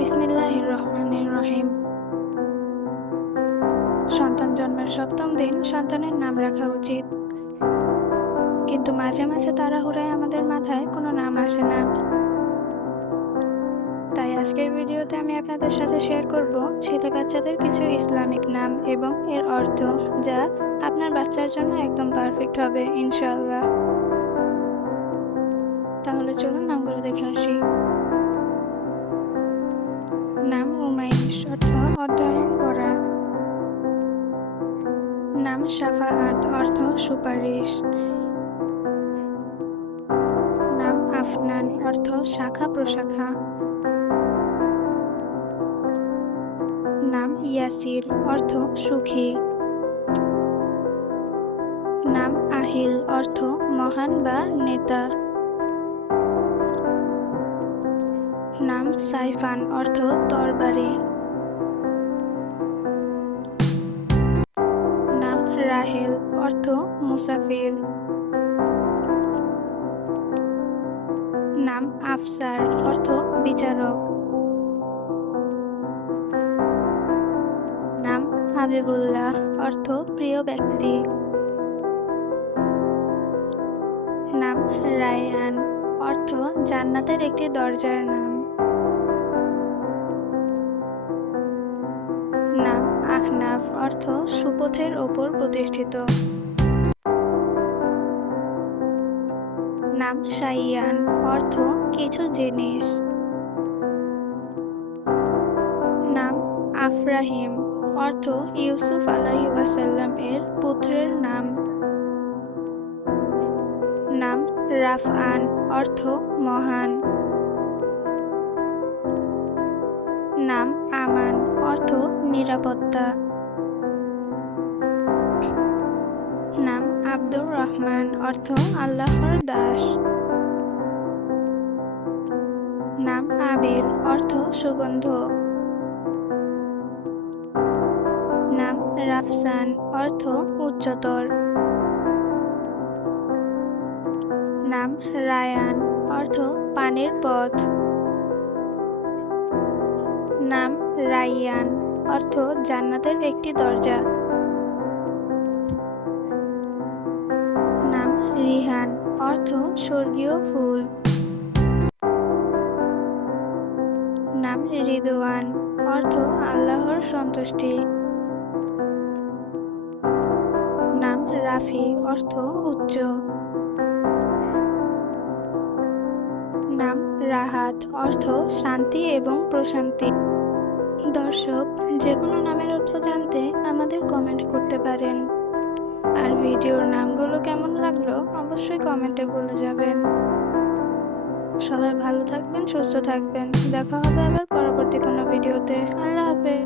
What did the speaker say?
বিসমিল্লাহির রহমানির রহিম। সন্তান জন্মের ৭ম দিন সন্তানের নাম রাখা উচিত, কিন্তু মাঝে মাঝে তাড়াহুড়োয় আমাদের মাথায় কোনো নাম আসে না। তাই আজকের ভিডিওতে আমি আপনাদের সাথে শেয়ার করব ছেলে বাচ্চাদের কিছু ইসলামিক নাম এবং এর অর্থ, যা আপনার বাচ্চার জন্য একদম পারফেক্ট হবে ইনশাআল্লাহ। তাহলে চলুন নামগুলো দেখে আসি। নাম উমাইশ, অর্থ অধ্যয়ন করা। নাম শাফাআত, অর্থ সুপারিশ। নাম আফনান, অর্থ শাখা প্রশাখা। নাম ইয়াসির, অর্থ সুখী। নাম আহিল, অর্থ মহান বা নেতা। নাম সাইফান, অর্থ তরবারি। নাম রাহেল, অর্থ মুসাফির। নাম আফসার, অর্থ বিচারক। নাম হাবিবুল্লাহ, অর্থ প্রিয় ব্যক্তি। নাম রায়হান, অর্থ জান্নাতের একটি দরজার নাম। নাম আহনাফ, অর্থ সুপথের ওপর প্রতিষ্ঠিত। নাম শাইয়ান, অর্থ কিছু জিনিস। নাম আফরাহিম, অর্থ ইউসুফ আলাইহিস ওয়াসাল্লাম এর পুত্রের নাম। নাম রাফআন, অর্থ মহান। নাম আমান, অর্থ নিরাপত্তা। নাম আব্দুর রহমান, অর্থ আল্লাহর দাস। নাম আবির, অর্থ সুগন্ধ। নাম রাফসান, অর্থ উচ্চতর। নাম রায়ান, অর্থ পানির পথ। নাম রাইয়ান, অর্থ জান্নাতের একটি দরজা। নাম রিহান, অর্থ স্বর্গীয় ফুল। নাম রিদওয়ান, অর্থ আল্লাহর সন্তুষ্টি। নাম রাফি, অর্থ উচ্চ। নাম রাহাত, অর্থ শান্তি এবং প্রশান্তি। দর্শক, যে কোনো নামের অর্থ জানতে আমাদের কমেন্ট করতে পারেন। আর ভিডিওর নামগুলো কেমন লাগলো অবশ্যই কমেন্টে বলে যাবেন। সবাই ভালো থাকবেন, সুস্থ থাকবেন। দেখা হবে আবার পরবর্তী কোনো ভিডিওতে। আল্লাহ হাফেজ।